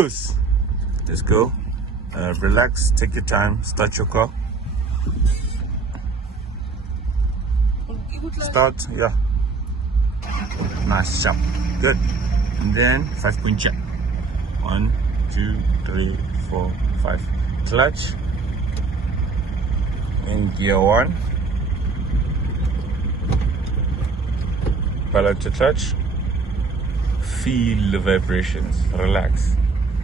Focus. Let's go. Relax. Take your time. Start your car. Start. Yeah. Nice. Sharp. Good. And then 5-point jack. 1, 2, 3, 4, 5. Clutch. In gear 1. Balance to touch. Feel the vibrations. Relax.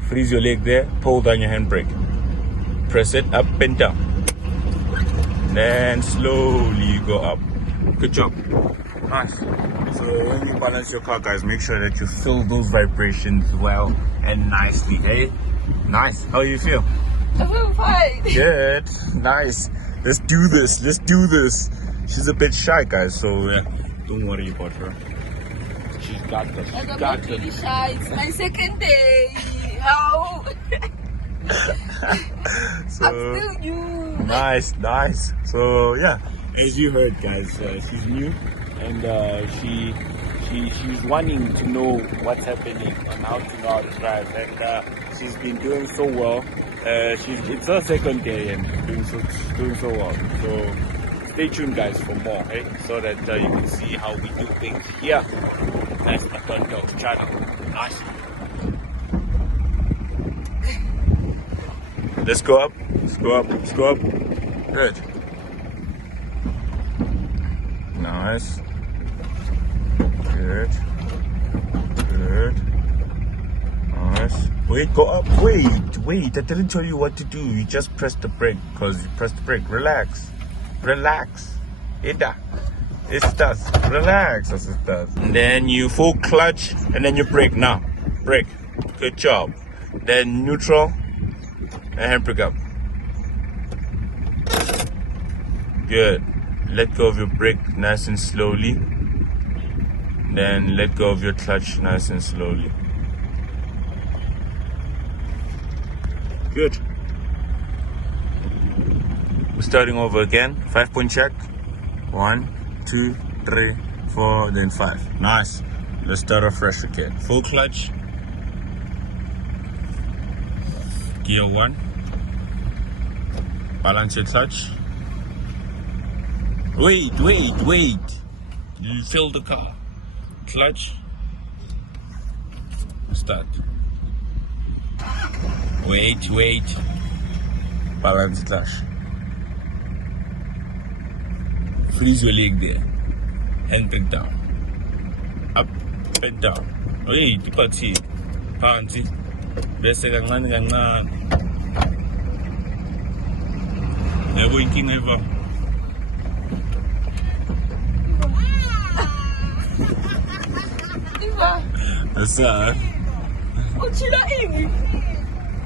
Freeze your leg there. Pull down your handbrake. Press it up and down. Then slowly go up. Good job. Nice. So when you balance your car, guys, make sure that you feel those vibrations well and nicely. Hey, nice. How do you feel? I feel fine. Good. Nice. Let's do this. Let's do this. She's a bit shy, guys, so don't worry about her. She's got this. I'm not really shy. It's my second day. How? So, I'm still new. Nice. So yeah, as you heard, guys, she's new, and she's wanting to know what's happening and how to drive, and she's been doing so well. It's her second day and doing so well. So stay tuned, guys, for more, hey, so that you can see how we do things here. That's the Tonto's channel. Nice. Let's go up. Good. Nice. Good. Nice. Wait, go up. Wait. I didn't tell you what to do. You just press the brake because you press the brake. Relax. Ida. Estás. Relax. And then you full clutch and then you brake now. Brake. Good job. Then neutral and handbrake up. Good. Let go of your brake nice and slowly. Then let go of your clutch nice and slowly. Good. We're starting over again. 5-point check. 1, 2, 3, 4, then 5. Nice. Let's start off fresh again. Full clutch. Gear 1. Balance your clutch. Wait. You fill the car. Clutch. Start. Wait. Balance clutch. Freeze your leg there. Handbrake down. Up and down. Wait, iphathi. Phansi. Bese kancane. Yabo inkinga eva. Asa. Uchila ini.